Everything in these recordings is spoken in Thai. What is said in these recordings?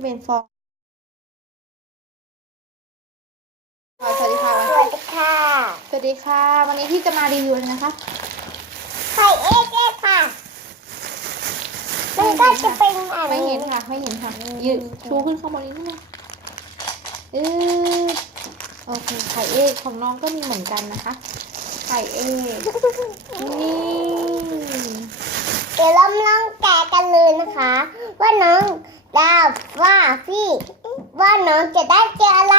จะเป็นฟองสวัสดีค่ะ สวัสดีค่ะ สวัสดีค่ะ วันนี้พี่จะมารีวิวเลยนะคะไข่เอ๊ะค่ะมันก็จะเป็นอะไร ไม่เห็นค่ะยืนชูขึ้นข้างบนนี้นิดนึงโอเคไข่เอ๊ะของน้องก็มีเหมือนกันนะคะไข่เอ๊ะนี่ เดี๋ยวเราลองแกะกันเลยนะคะ ว่าน้องดาวว่าน้องจะได้เจออะไร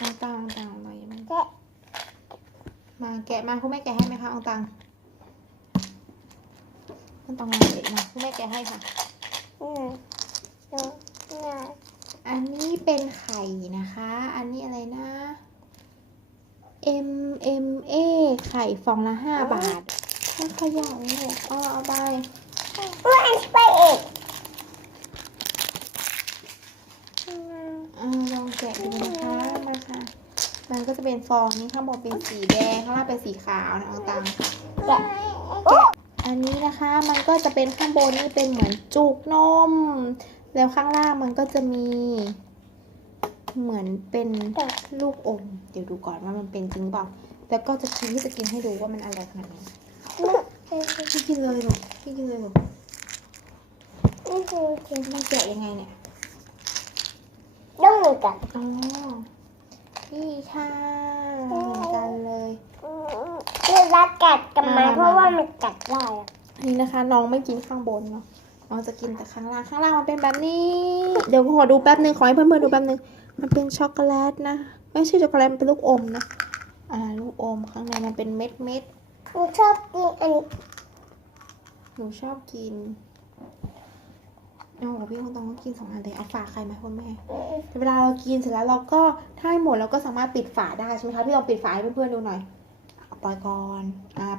องตังอะไรมัน แกะ มาแกะมาคุณแม่แกะให้ไหมคะองตังมันต้องมาเอกมาคุณแม่แกะให้ค่ะอันนี้เป็นไข่นะคะอันนี้อะไรนะ MMA ไข่ฟองละ5 บาทมันขยะเลยเอาไปว่าอันสไปเอก ลองแกะดูนะคะมาค่ะมันก็จะเป็นฟองนี้ข้างบนเป็นสีแดงข้างล่างเป็นสีขาวนะเอาตังแกะอันนี้นะคะมันก็จะเป็นข้างบนนี่เป็นเหมือนจุกนมแล้วข้างล่างมันก็จะมีเหมือนเป็นลูกอมเดี๋ยวดูก่อนว่ามันเป็นจริงเปล่าแล้วก็จะกินให้ดูว่ามันอร่อยขนาดไหนพี่กินเลยหรอมันแกะยังไงเนี่ยต้องเหมือนกัน อ๋อนี่ค่ะเหมือนกันเลยคือรักกัดกันไหมเพราะว่ามันกัดได้นี่นะคะน้องไม่กินข้างบนเนาะน้องจะกินแต่ข้างล่างมันเป็นแบบนี้เดี๋ยวขอดูแป๊บนึงขอให้เพื่อนๆดูแป๊บนึงมันเป็นช็อกโกแลตนะไม่ใช่ช็อกโกแลตมันเป็นลูกอมนะลูกอมข้างในมันเป็นเม็ดหนูชอบกินอันนี้ หนูชอบกินพี่คงต้องกิน2 อันเลยเอาฝาใครมาคุณแม่เวลาเรากินเสร็จแล้วเราก็ถ้าให้หมดเราก็สามารถปิดฝาได้ใช่ไหมคะพี่ลองปิดฝาให้เพื่อนๆดูหน่อยเอาปล่อยก่อน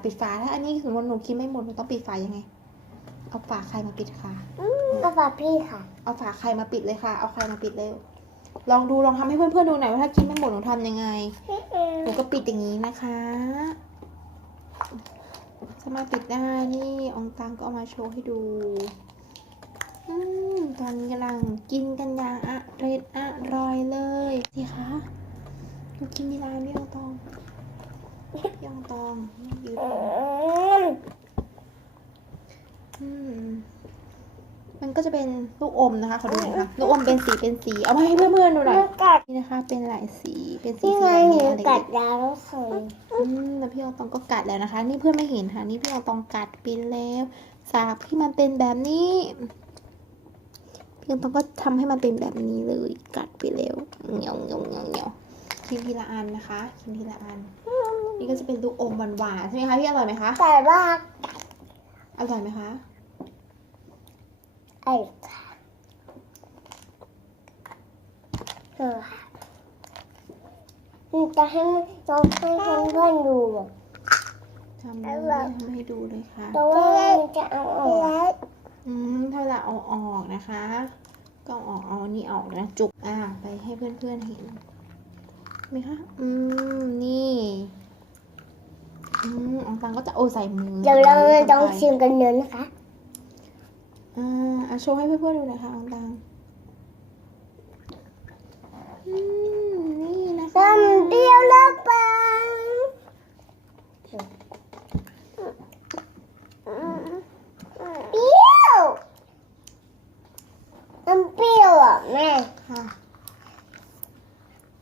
ปิดฝาถ้าอันนี้สมมติหนูกินไม่หมดหนูต้องปิดฝายังไงเอาฝาใครมาปิดค่ะเอาฝาพี่ค่ะเอาฝาใครมาปิดเลยค่ะเอาใครมาปิดเลยลองทำให้เพื่อนๆดูหน่อยว่าถ้ากินไม่หมดหนูทำยังไงหนูก็ปิดอย่างนี้นะคะสามารถปิดได้นี่องตังก็เอามาโชว์ให้ดูตอนนี้กำลังกินกันอย่างอร่อยเลยสิคะหนูกินดีร้านพี่องตองยืดมันก็จะเป็นลูกอมนะคะขอดูหน่อยค่ะลูกอมเป็นสีเอามาให้เพื่อนๆดูหน่อยนี่นะคะเป็นหลายสีเป็นสีแบบนี้อะไรกัดแล้วค่ะแล้วพี่องตองก็กัดแล้วนะคะนี่เพื่อนไม่เห็นค่ะนี่พี่องตองกัดไปแล้วสากที่มันเป็นแบบนี้พี่องตองก็ทำให้มันเป็นแบบนี้เลยกัดไปแล้วเหนียวกินทีละอันนะคะนี่ก็จะเป็นลูกอมหวานๆใช่ไหมคะพี่อร่อยไหมคะแต่ว่าอร่อยไหมคะไอ้จะให้น้องให้เพื่อนๆดูทำให้ดูเลยค่ะแต่ว่าจะเอาออกถ้าเราเอาออกนะคะก็เอานี่ออกนะจุกไปให้เพื่อนๆเห็นไหมคะนี่องตังก็จะใส่มือเดี๋ยวเราต้องชิมกันเนื้อนะคะโชว์ให้เพื่อนๆดูหน่อยค่ะองตังนี่นะคะเปรี้ยวแล้วปังเปรี้ยวมันเปรี้ยวแม่ค่ะ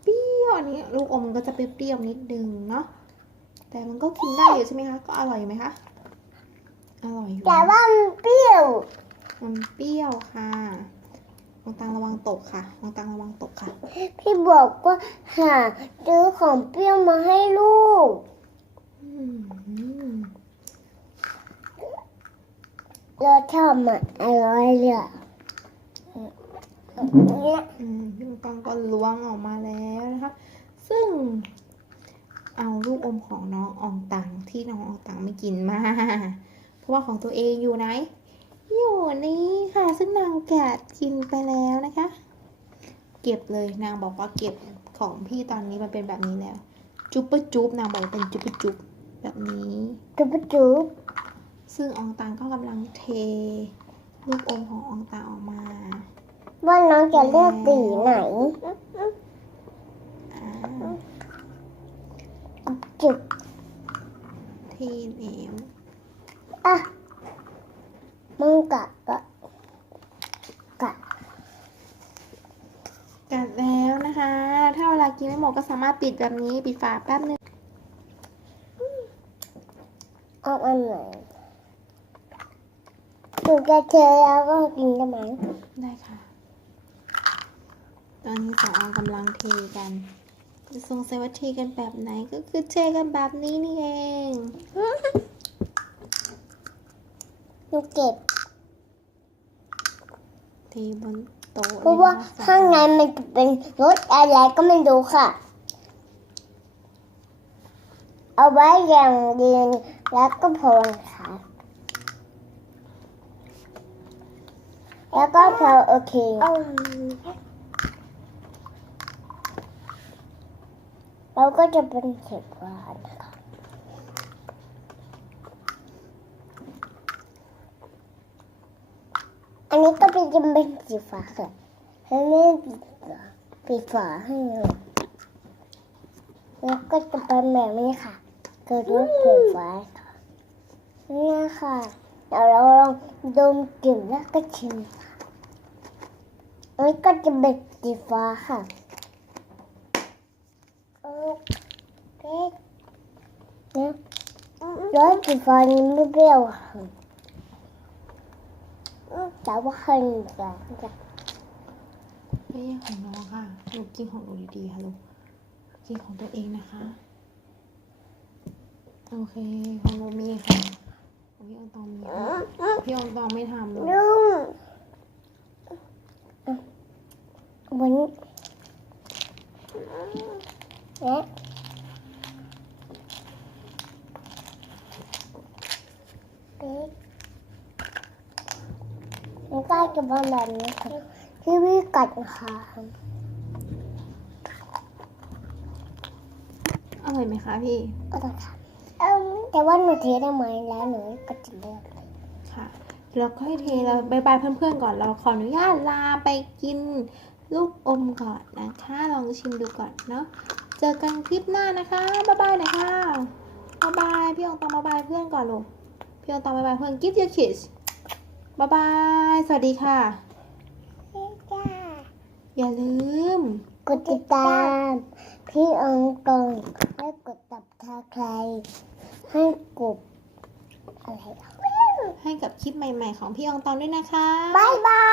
เปรี้ยวอันนี้ลูกอมมันก็จะเปรี้ยวนิดนึงเนาะแต่มันก็กินได้อยู่ใช่ไหมคะก็อร่อยไหมคะอร่อยอยู่แต่ว่ามันเปรี้ยวค่ะมองตังระวังตกค่ะพี่บอกว่าหาซื้อของเปรี้ยวมาให้ลูกเราชอบมันอร่อยเลยพี่มองตังก็ล้วงออกมาแล้วนะคะซึ่งเอาลูกอมของน้องอองตังที่น้องอองตังไม่กินมาเพราะว่าของตัวเองอยู่ไหนอยู่นี่ค่ะซึ่งนางแกะกินไปแล้วนะคะเก็บเลยนางบอกว่าเก็บของพี่ตอนนี้มันเป็นแบบนี้แล้วจุ๊บนางบอกเป็นจุ๊บแบบนี้จุ๊บซึ่งอองตังก็กำลังเท ลูกอมของอองตางออกมา ว่าน้องจะเลือกสีไหน อ่า จุด ทีเหนว อ่ะมึงกัดกัด กัดแล้วนะคะ ถ้าเวลากินไม่หมดก็สามารถปิดแบบนี้ปิดฝาแป๊บนึง เอาอันไหนหนูจะเทแล้วก็กินได้ไหม ได้ค่ะ ตอนนี้สองอองกำลังเทกัน จะสงสัยว่าเทกันแบบไหนก็คือเทกันแบบนี้นี่เอง หนูเก็บ เทบนโต๊ะ เพราะว่าข้างในมันจะเป็นรสอะไรก็ไม่รู้ค่ะ เอาไว้อย่างเดียวแล้วก็พอค่ะ แล้วก็พอโอเคเราก็จะเป็นเข็มหวานค่ะอันนี้ก็เป็นสีฟ้าค่ะให้แม่ปิดฝาให้เลยแล้วก็จะเป็นแบบนี้ค่ะเกิดรูปสีฟ้าค่ะนี่ค่ะเดี๋ยวเราลองดมกลิ่นแล้วก็ชิมค่ะอันนี้ก็จะเป็นสีฟ้าค่ะโอเคเนี่ยร้อยสีฟ้านี้ไม่เปรี้ยวค่ะแต่ว่าให้จะ ไม่ใช่ของน้องค่ะหนูกินของหนูดีๆค่ะลูกกินของตัวเองนะคะ โอเค ของหนูมีค่ะของพี่อองตองมีค่ะพี่อองตองไม่ทำเลย ลุงวันนี้เนี่ยมันใกล้จะเป็นแบบนี้ค่ะที่วิกัดค่ะ อร่อยไหมคะพี่ ก็ต้องทำแต่ว่าหนูเทได้ไหมแล้วหนูก็จะเลือก ค่ะเราก็ให้เทเราบายบายเพื่อนๆก่อนเราขออนุญาตลาไปกินลูกอมก่อนนะคะลองชิมดูก่อนเนาะเจอกันคลิปหน้านะคะบ๊ายบายนะคะบ๊ายบายพี่อองตองบ๊ายบายเพื่อนก่อนลูกพี่อองตองบ๊ายบายเพื่อน give your kiss บ๊ายบายสวัสดีค่ะ อย่าลืม กดติดตามพี่องตองและกดตับทาใครให้กดอะไร ให้กับคลิปใหม่ๆของพี่อองตองด้วยนะคะ บายบาย